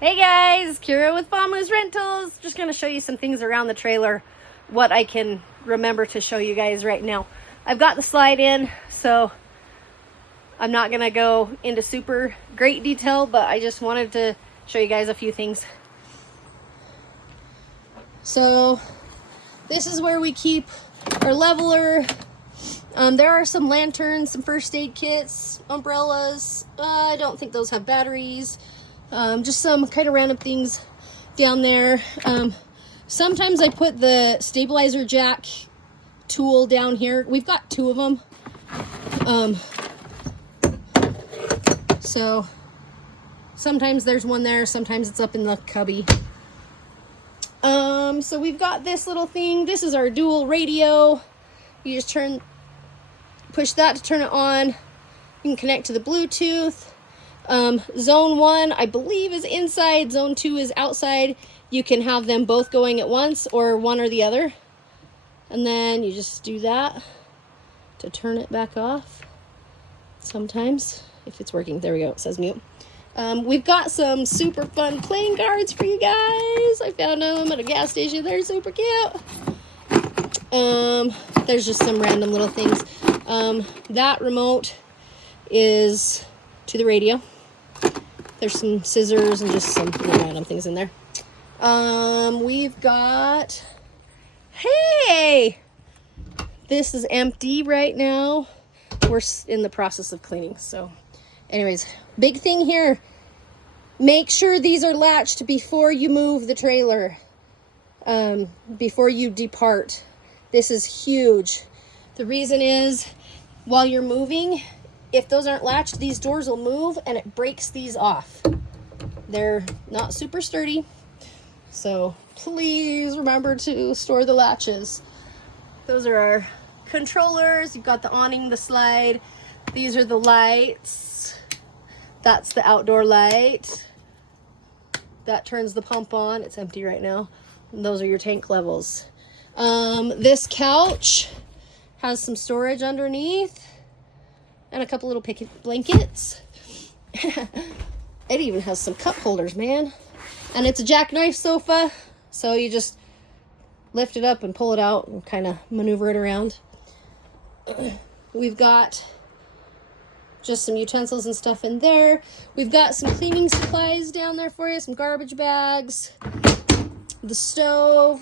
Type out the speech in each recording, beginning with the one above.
Hey guys, Kira with Famu's Rentals. Just going to show you some things around the trailer, what I can remember to show you guys right now. I've got the slide in, so I'm not going to go into super great detail, but I just wanted to show you guys a few things. So this is where we keep our leveler. There are some lanterns, some first aid kits, umbrellas. I don't think those have batteries. Just some kind of random things down there. Sometimes I put the stabilizer jack tool down here. We've got two of them. So sometimes there's one there, sometimes it's up in the cubby. So we've got this little thing. This is our dual radio. You just push that to turn it on. You can connect to the Bluetooth. Zone 1, I believe, is inside. Zone 2 is outside. You can have them both going at once or one or the other. And then you just do that to turn it back off. Sometimes, if it's working. There we go. It says mute. We've got some super fun playing cards for you guys. I found them at a gas station. They're super cute. There's just some random little things. That remote is to the radio. There's some scissors and just some little random things in there. We've got, hey, this is empty right now. We're in the process of cleaning. So anyways, big thing here, make sure these are latched before you move the trailer, before you depart. This is huge. The reason is, while you're moving, if those aren't latched, these doors will move and it breaks these off. They're not super sturdy. So please remember to store the latches. Those are our controllers. You've got the awning, the slide. These are the lights. That's the outdoor light. That turns the pump on. It's empty right now. And those are your tank levels. This couch has some storage underneath. And a couple little blankets. It even has some cup holders, man. And it's a jackknife sofa. So you just lift it up and pull it out and kind of maneuver it around. We've got just some utensils and stuff in there. We've got some cleaning supplies down there for you. Some garbage bags. The stove.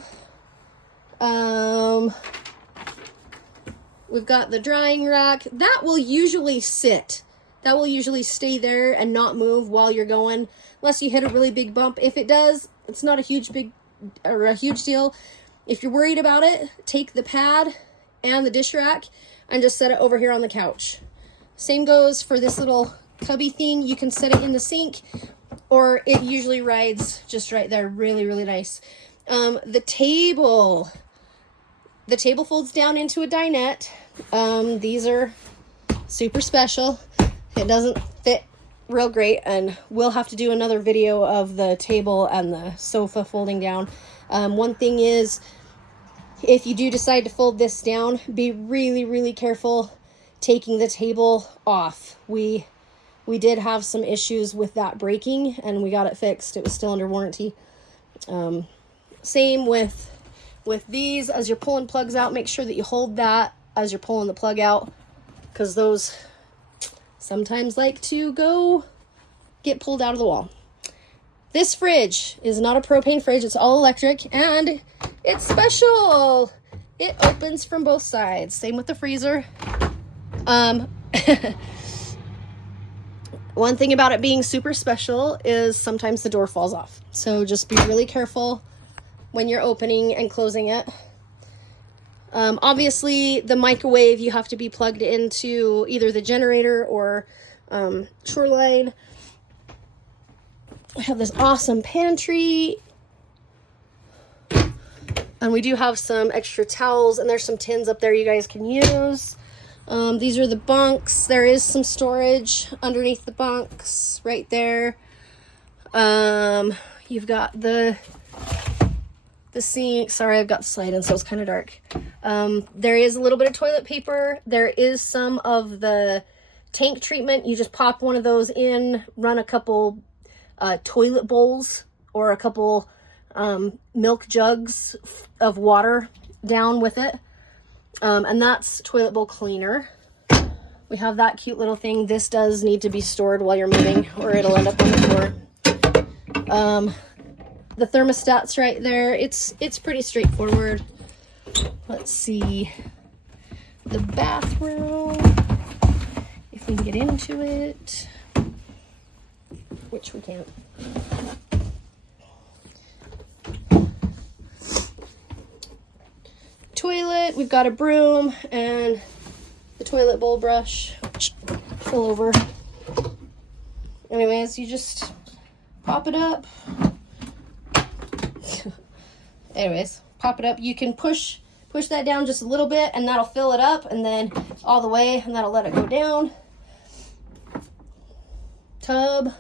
We've got the drying rack. That will usually sit. That will usually stay there and not move while you're going, unless you hit a really big bump. If it does, it's not a huge deal. If you're worried about it, take the pad and the dish rack and just set it over here on the couch. Same goes for this little cubby thing. You can set it in the sink, or it usually rides just right there. Really, really nice. The table folds down into a dinette. These are super special. It doesn't fit real great, and we'll have to do another video of the table and the sofa folding down. One thing is, if you do decide to fold this down, be really, really careful taking the table off. We did have some issues with that breaking, and we got it fixed. It was still under warranty. Same with these. As you're pulling plugs out, make sure that you hold that as you're pulling the plug out, because those sometimes like to get pulled out of the wall. This fridge is not a propane fridge. It's all electric, and it's special. It opens from both sides. Same with the freezer. One thing about it being super special is sometimes the door falls off. So just be really careful when you're opening and closing it. Obviously, the microwave, you have to be plugged into either the generator or Shoreline. We have this awesome pantry. And we do have some extra towels, and there's some tins up there you guys can use. These are the bunks. There is some storage underneath the bunks right there. You've got the sink. Sorry, I've got the slide in, so it's kind of dark. There is a little bit of toilet paper. There is some of the tank treatment. You just pop one of those in, run a couple toilet bowls or a couple milk jugs of water down with it. And that's toilet bowl cleaner. We have that cute little thing. This does need to be stored while you're moving or it'll end up on the floor. The thermostat's right there. It's pretty straightforward. Let's see. The bathroom, if we can get into it, which we can't. Toilet, we've got a broom and the toilet bowl brush, which fell over. Anyways, you just pop it up. Anyways, pop it up. You can push that down just a little bit and that'll fill it up, and then all the way, and that'll let it go down. Tub.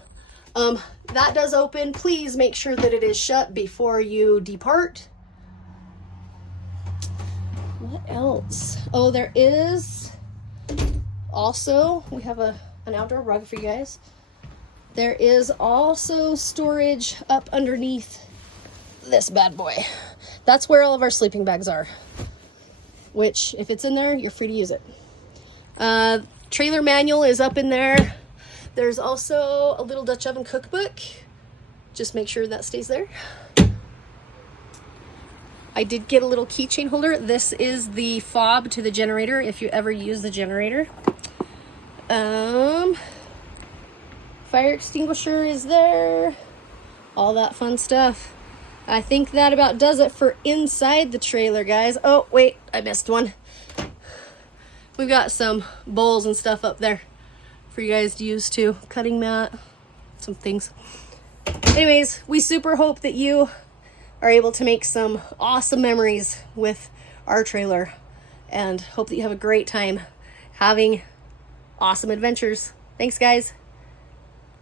That does open. Please make sure that it is shut before you depart. What else? Oh, there is also, we have an outdoor rug for you guys. There is also storage up underneath this bad boy. That's where all of our sleeping bags are, which if it's in there, you're free to use it. Trailer manual is up in there. There's also a little Dutch oven cookbook. Just make sure that stays there. I did get a little keychain holder. This is the fob to the generator if you ever use the generator. Fire extinguisher is there. All that fun stuff. I think that about does it for inside the trailer, guys. Oh, wait, I missed one. We've got some bowls and stuff up there for you guys to use too. Cutting mat, some things. Anyways, we super hope that you are able to make some awesome memories with our trailer, and hope that you have a great time having awesome adventures. Thanks, guys.